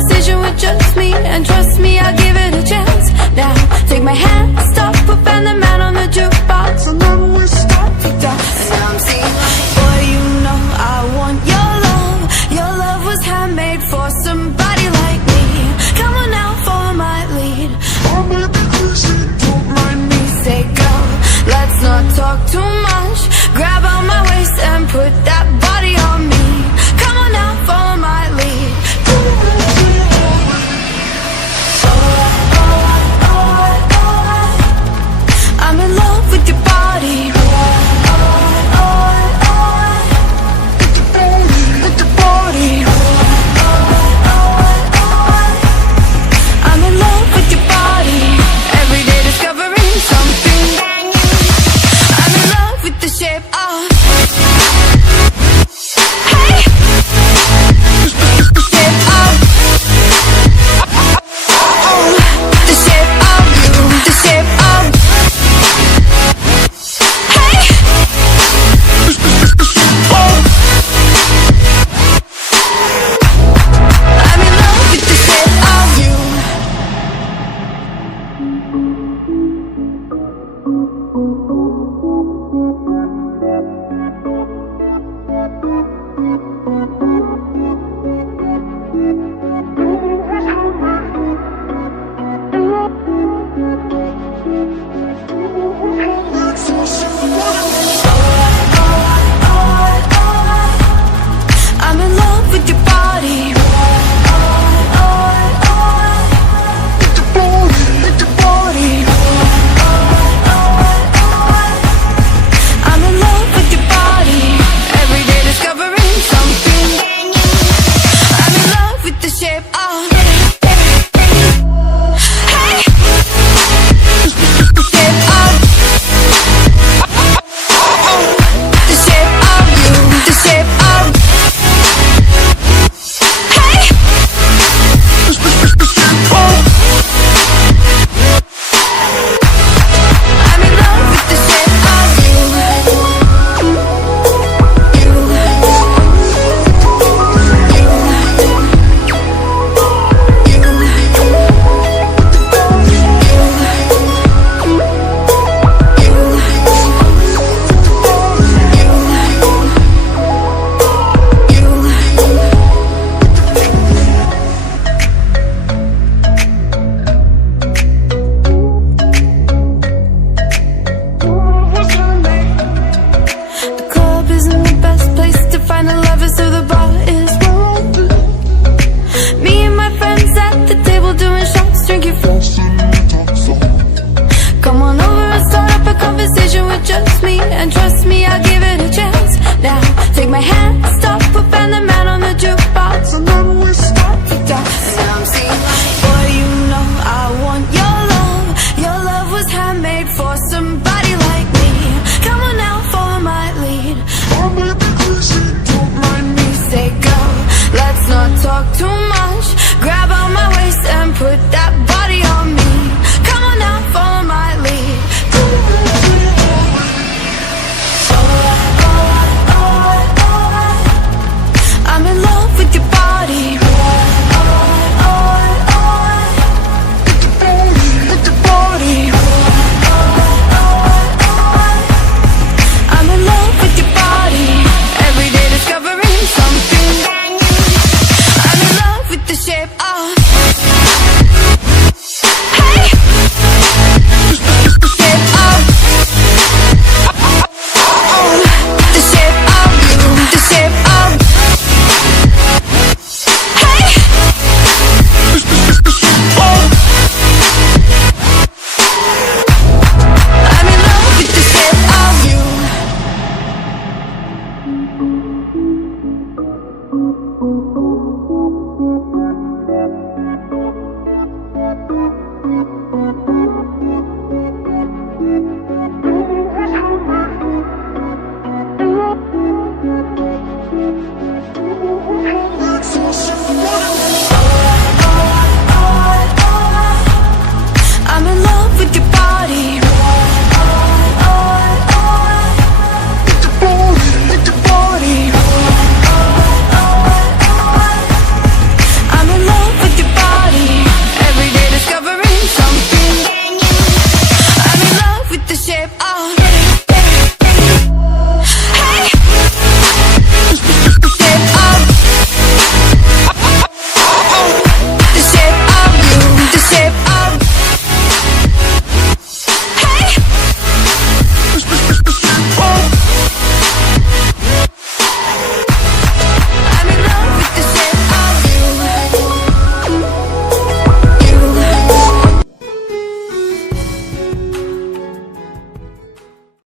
decision with just me, and trust me, I'll give it a chance. Now, take my hand, stop, we'll find the man on the jukebox, and then we start to dance. And I'm singing, boy, you know I want your love. Your love was handmade for somebody like me. Come on now, follow my lead. Oh, baby, crazy, don't mind me. Say, girl, let's not talk too much. Grab on my waist and put that